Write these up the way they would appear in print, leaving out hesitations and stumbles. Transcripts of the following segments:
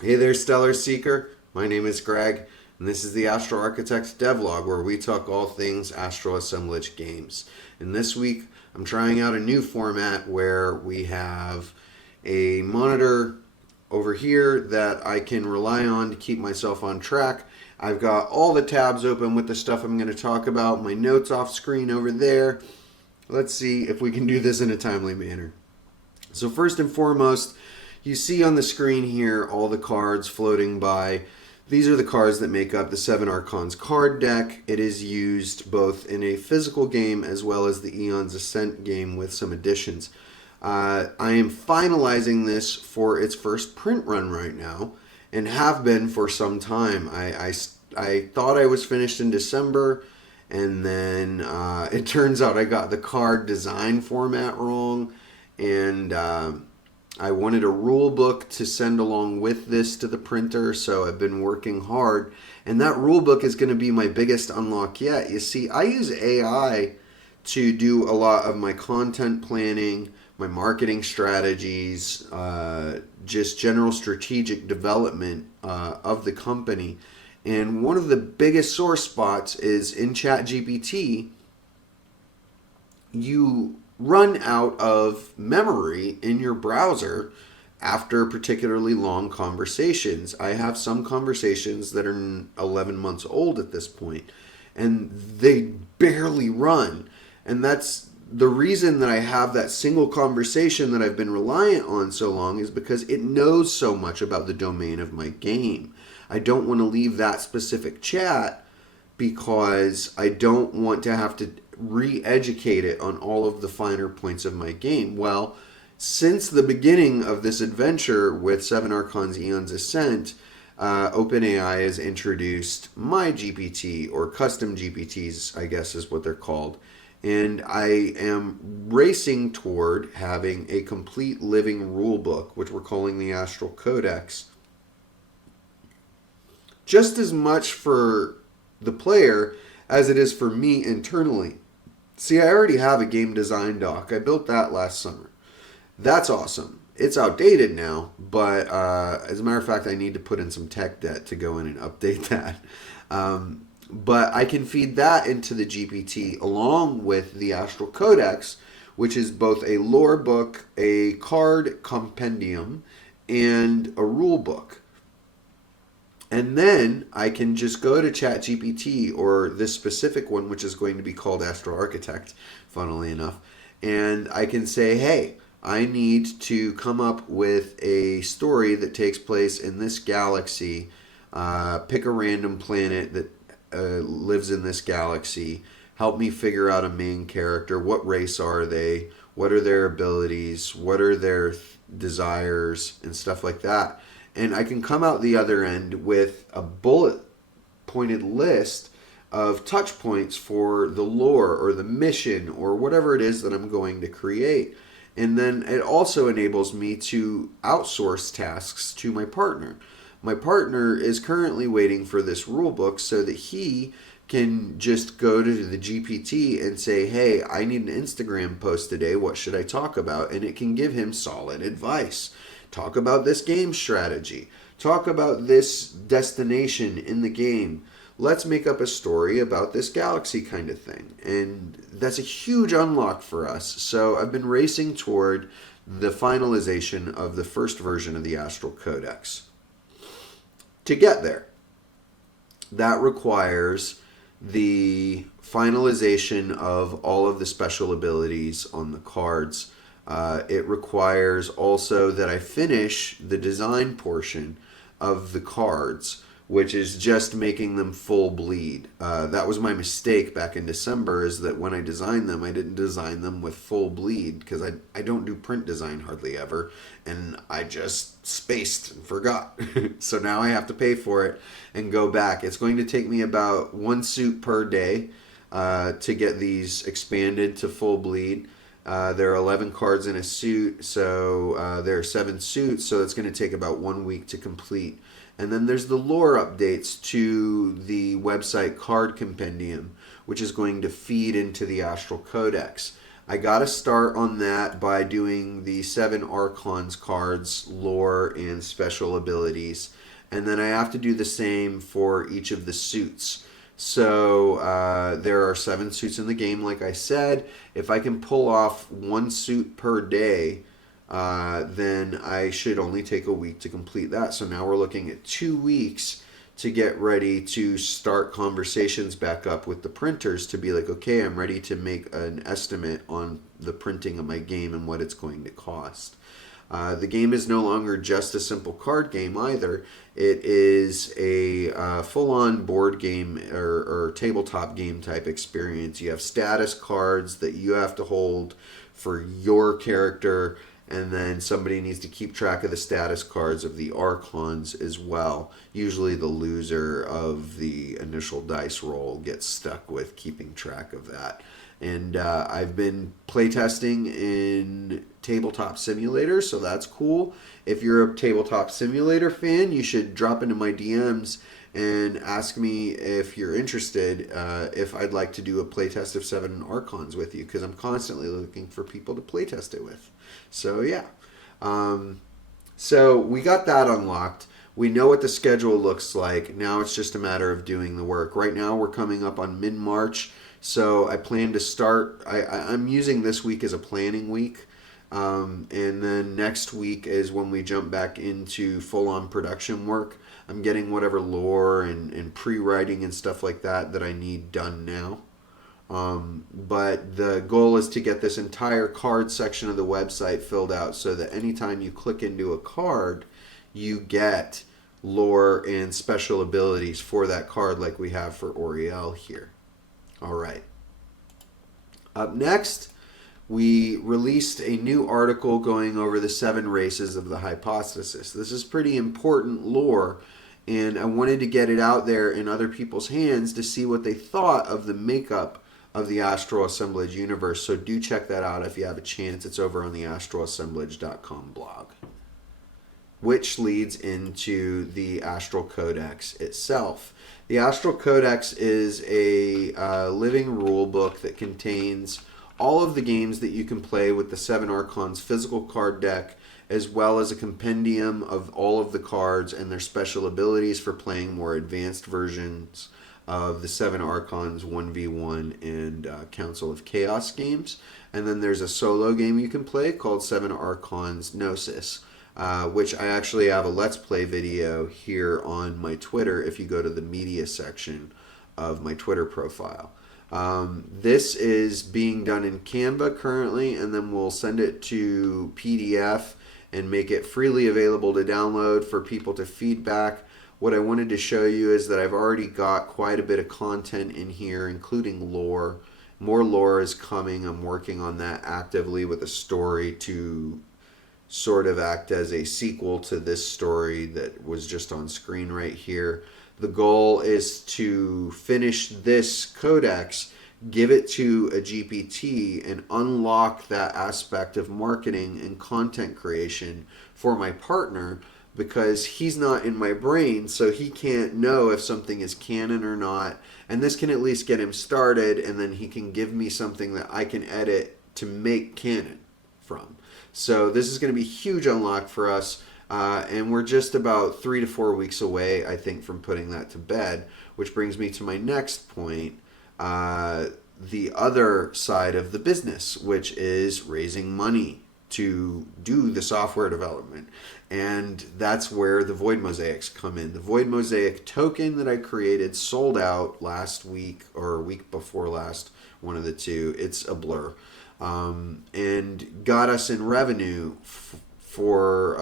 Hey there, Stellar Seeker. My name is Greg, and this is the Astral Architekt Devlog, where we talk all things Astral Assemblage Games. And this week, I'm trying out a new format where we have a monitor over here that I can rely on to keep myself on track. I've got all the tabs open with the stuff I'm going to talk about, my notes off screen over there. Let's see if we can do this in a timely manner. So, first and foremost, you see on the screen here all the cards floating by. These are the cards that make up the Seven Archons card deck. It is used both in a physical game as well as the Aeon's Ascent game with some additions. I am finalizing this for its first print run right now and have been for some time. I thought I was finished in December, and then it turns out I got the card design format wrong, and I wanted a rule book to send along with this to the printer, so I've been working hard. And that rule book is going to be my biggest unlock yet. You see, I use AI to do a lot of my content planning, my marketing strategies, just general strategic development of the company. And one of the biggest sore spots is in ChatGPT. You run out of memory in your browser after particularly long conversations. I have some conversations that are 11 months old at this point, and they barely run. And that's the reason that I have that single conversation that I've been reliant on so long, is because it knows so much about the domain of my game. I don't want to leave that specific chat because I don't want to have to re-educate it on all of the finer points of my game. Well, since the beginning of this adventure with Seven Archons Aeon's Ascent, OpenAI has introduced my GPT, or custom GPTs, I guess is what they're called. And I am racing toward having a complete living rule book, which we're calling the Astral Codex, just as much for the player as it is for me internally. See, I already have a game design doc. I built that last summer. That's awesome. It's outdated now, but as a matter of fact, I need to put in some tech debt to go in and update that. But I can feed that into the GPT along with the Astral Codex, which is both a lore book, a card compendium, and a rule book. And then I can just go to ChatGPT, or this specific one, which is going to be called Astral Arkitekt, funnily enough, and I can say, hey, I need to come up with a story that takes place in this galaxy. Pick a random planet that lives in this galaxy. Help me figure out a main character. What race are they? What are their abilities? What are their desires? And stuff like that. And I can come out the other end with a bullet pointed list of touch points for the lore or the mission or whatever it is that I'm going to create. And then it also enables me to outsource tasks to my partner. My partner is currently waiting for this rule book so that he can just go to the GPT and say, hey, I need an Instagram post today. What should I talk about? And it can give him solid advice. Talk about this game strategy. Talk about this destination in the game. Let's make up a story about this galaxy kind of thing. And that's a huge unlock for us. So I've been racing toward the finalization of the first version of the Astral Codex. To get there, that requires the finalization of all of the special abilities on the cards. It requires also that I finish the design portion of the cards, which is just making them full bleed. That was my mistake back in December, is that when I designed them, I didn't design them with full bleed, because I don't do print design hardly ever, and I just spaced and forgot. So now I have to pay for it and go back. It's going to take me about one suit per day to get these expanded to full bleed. There are 11 cards in a suit, so there are 7 suits, so it's going to take about 1 week to complete. And then there's the lore updates to the website card compendium, which is going to feed into the Astral Codex. I got to start on that by doing the Seven Archons cards, lore, and special abilities. And then I have to do the same for each of the suits. So there are 7 suits in the game, like I said. If I can pull off 1 suit per day, then I should only take a week to complete that. So now we're looking at 2 weeks to get ready to start conversations back up with the printers to be like, okay, I'm ready to make an estimate on the printing of my game and what it's going to cost. The game is no longer just a simple card game either. It is a full-on board game or tabletop game type experience. You have status cards that you have to hold for your character, and then somebody needs to keep track of the status cards of the Archons as well. Usually the loser of the initial dice roll gets stuck with keeping track of that. And I've been playtesting in Tabletop Simulator, so that's cool. If you're a Tabletop Simulator fan, you should drop into my DMs and ask me if you're interested, if I'd like to do a playtest of Seven Archons with you, because I'm constantly looking for people to playtest it with. So yeah. So we got that unlocked. We know what the schedule looks like. Now it's just a matter of doing the work. Right now we're coming up on mid-March. So I plan to start, I'm using this week as a planning week. And then next week is when we jump back into full-on production work. I'm getting whatever lore and pre-writing and stuff like that I need done now. But the goal is to get this entire card section of the website filled out so that anytime you click into a card, you get lore and special abilities for that card like we have for Oriel here. All right. Up next, we released a new article going over the 7 races of the hypothesis. This is pretty important lore, and I wanted to get it out there in other people's hands to see what they thought of the makeup of the Astral Assemblage Universe. So do check that out if you have a chance. It's over on the astralassemblage.com blog. Which leads into the Astral Codex itself. The Astral Codex is a living rule book that contains all of the games that you can play with the Seven Archons physical card deck, as well as a compendium of all of the cards and their special abilities for playing more advanced versions of the Seven Archons 1v1 and Council of Chaos games. And then there's a solo game you can play called Seven Archons Gnosis, which I actually have a Let's Play video here on my Twitter if you go to the media section of my Twitter profile. This is being done in Canva currently, and then we'll send it to PDF and make it freely available to download for people to feedback. What I wanted to show you is that I've already got quite a bit of content in here, including lore. More lore is coming. I'm working on that actively with a story to sort of act as a sequel to this story that was just on screen right here. The goal is to finish this codex, give it to a GPT, and unlock that aspect of marketing and content creation for my partner, because he's not in my brain, so he can't know if something is canon or not. And this can at least get him started, and then he can give me something that I can edit to make canon from. So this is going to be a huge unlock for us, and we're just about 3 to 4 weeks away, I think, from putting that to bed, which brings me to my next point, the other side of the business, which is raising money to do the software development. And that's where the Void Mosaics come in. The Void Mosaic token that I created sold out last week or a week before last, one of the two. It's a blur. And got us in revenue for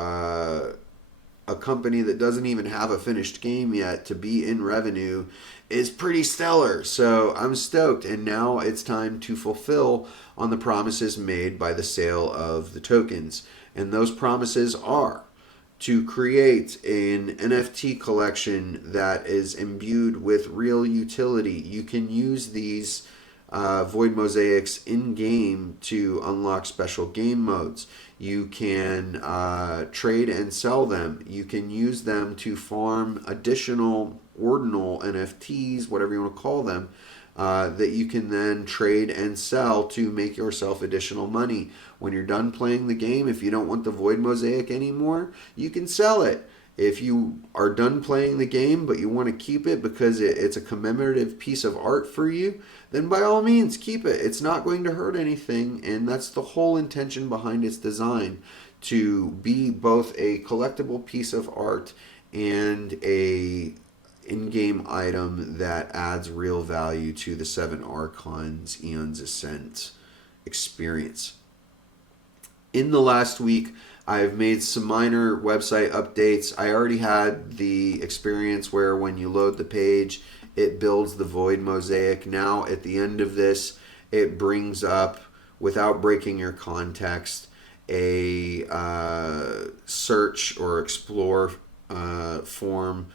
a company that doesn't even have a finished game yet. To be in revenue is pretty stellar. So I'm stoked. And now it's time to fulfill on the promises made by the sale of the tokens. And those promises are to create an NFT collection that is imbued with real utility. You can use these Void Mosaics in-game to unlock special game modes. You can trade and sell them. You can use them to farm additional ordinal NFTs, whatever you want to call them, that you can then trade and sell to make yourself additional money. When you're done playing the game, if you don't want the Void Mosaic anymore, you can sell it. If you are done playing the game but you want to keep it because it's a commemorative piece of art for you, then by all means keep it. It's not going to hurt anything, and that's the whole intention behind its design, to be both a collectible piece of art and a in-game item that adds real value to the Seven Archons Aeon's Ascent experience. In the last week, I've made some minor website updates. I already had the experience where when you load the page, it builds the Void Mosaic. Now, at the end of this, it brings up, without breaking your context, a search or explore form,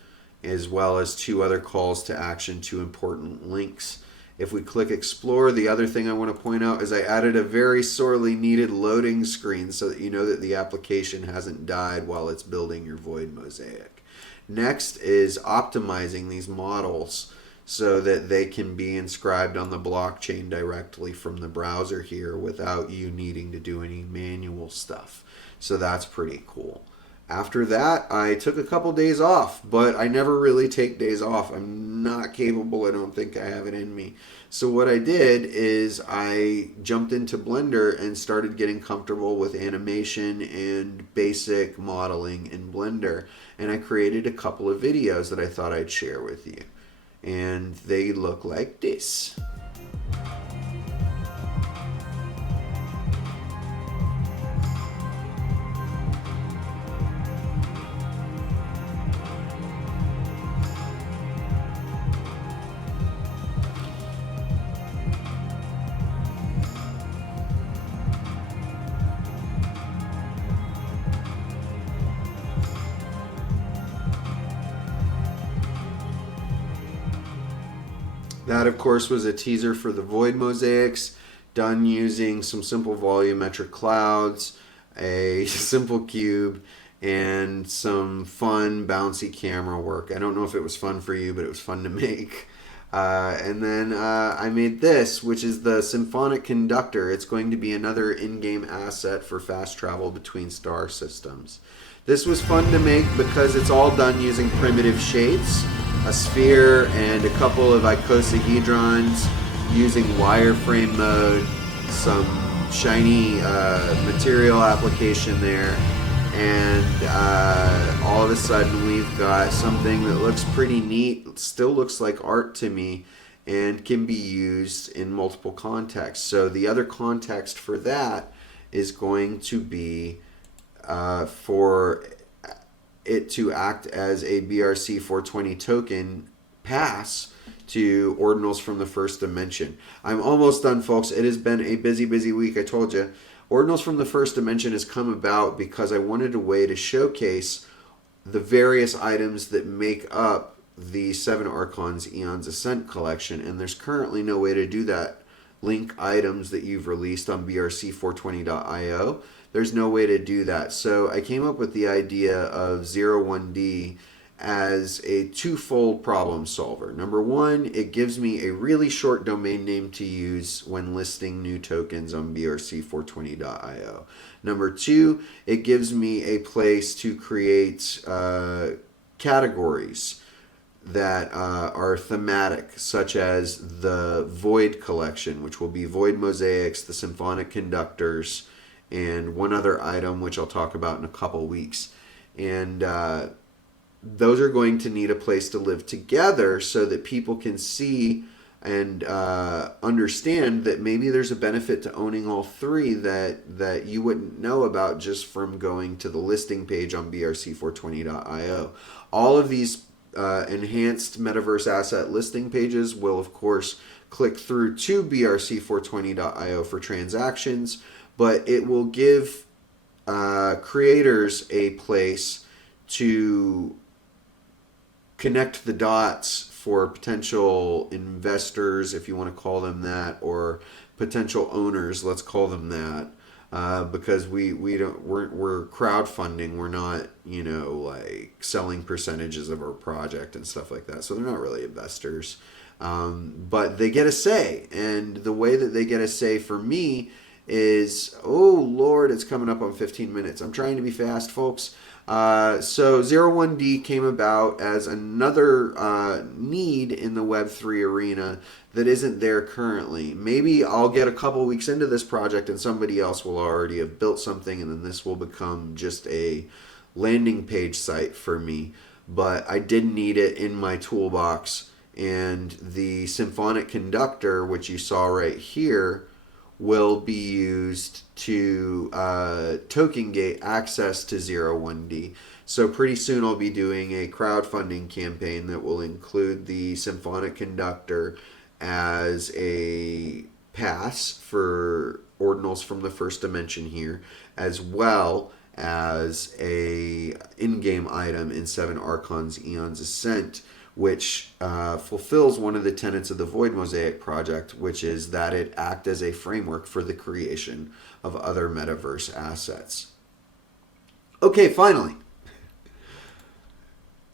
as well as 2 other calls to action to important links. If we click explore, the other thing I want to point out is I added a very sorely needed loading screen so that you know that the application hasn't died while it's building your Void Mosaic. Next is optimizing these models so that they can be inscribed on the blockchain directly from the browser here without you needing to do any manual stuff. So that's pretty cool. After that, I took a couple days off, but I never really take days off. I'm not capable. I don't think I have it in me. So what I did is I jumped into Blender and started getting comfortable with animation and basic modeling in Blender. And I created a couple of videos that I thought I'd share with you. And they look like this. That, of course, was a teaser for the Void Mosaics, done using some simple volumetric clouds, a simple cube, and some fun, bouncy camera work. I don't know if it was fun for you, but it was fun to make. And then I made this, which is the Symphonic Conductor. It's going to be another in-game asset for fast travel between star systems. This was fun to make because it's all done using primitive shapes, a sphere, and a couple of icosahedrons using wireframe mode, some shiny material application there, and all of a sudden we've got something that looks pretty neat. It still looks like art to me and can be used in multiple contexts. So the other context for that is going to be for it to act as a BRC 420 token pass to ordinals from the first dimension. I'm almost done, folks. It has been a busy week, I told you. Ordinals from the first dimension has come about because I wanted a way to showcase the various items that make up the Seven Archons Aeon's Ascent collection, and there's currently no way to do that. Link items that you've released on brc420.io. There's no way to do that. So I came up with the idea of 01D as a twofold problem solver. Number one, it gives me a really short domain name to use when listing new tokens on brc420.io. Number two, it gives me a place to create categories that are thematic, such as the Void collection, which will be Void Mosaics, the Symphonic Conductors, and one other item, which I'll talk about in a couple weeks. And those are going to need a place to live together so that people can see and understand that maybe there's a benefit to owning all three that you wouldn't know about just from going to the listing page on brc420.io. All of these enhanced metaverse asset listing pages will, of course, click through to brc420.io for transactions, but it will give creators a place to connect the dots for potential investors, if you want to call them that, or potential owners, let's call them that, because we're crowdfunding. We're not, like selling percentages of our project and stuff like that. So they're not really investors. But they get a say, and the way that they get a say for me is, oh Lord, it's coming up on 15 minutes. I'm trying to be fast, folks. So 01D came about as another need in the Web3 arena that isn't there currently. Maybe I'll get a couple weeks into this project and somebody else will already have built something, and then this will become just a landing page site for me. But I did need it in my toolbox, and the symphonic conductor, which you saw right here, will be used to token gate access to 01D. So pretty soon I'll be doing a crowdfunding campaign that will include the symphonic conductor as a pass for ordinals from the first dimension here, as well as a in-game item in Seven Archons Aeon's Ascent, which fulfills one of the tenets of the Void Mosaic project, which is that it act as a framework for the creation of other metaverse assets. Okay, finally,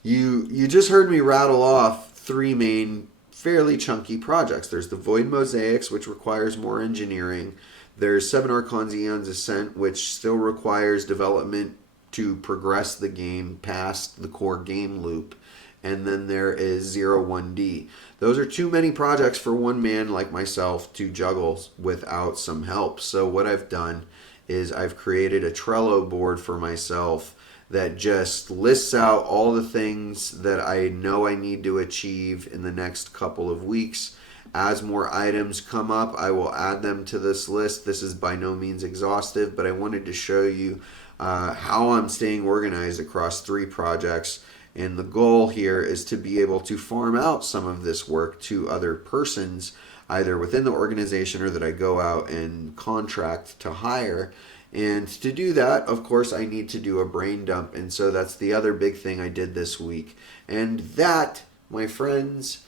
you just heard me rattle off three main fairly chunky projects. There's the Void Mosaics, which requires more engineering. There's Seven Archons Aeon's Ascent, which still requires development to progress the game past the core game loop. And then there is 01D. Those are too many projects for one man like myself to juggle without some help. So what I've done is I've created a Trello board for myself that just lists out all the things that I know I need to achieve in the next couple of weeks. As more items come up, I will add them to this list. This is by no means exhaustive, but I wanted to show you how I'm staying organized across three projects. And the goal here is to be able to farm out some of this work to other persons, either within the organization or that I go out and contract to hire. And to do that, of course, I need to do a brain dump. And so that's the other big thing I did this week. And that, my friends,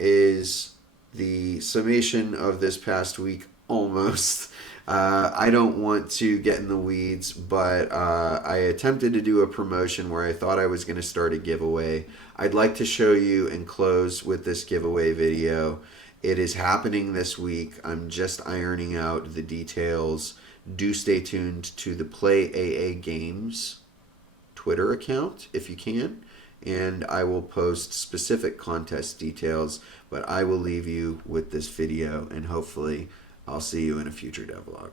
is the summation of this past week almost. I don't want to get in the weeds, but I attempted to do a promotion where I thought I was going to start a giveaway. I'd like to show you and close with this giveaway video. It is happening this week. I'm just ironing out the details. Do stay tuned to the Play AA Games Twitter account if you can, and I will post specific contest details, but I will leave you with this video, and hopefully I'll see you in a future devlog.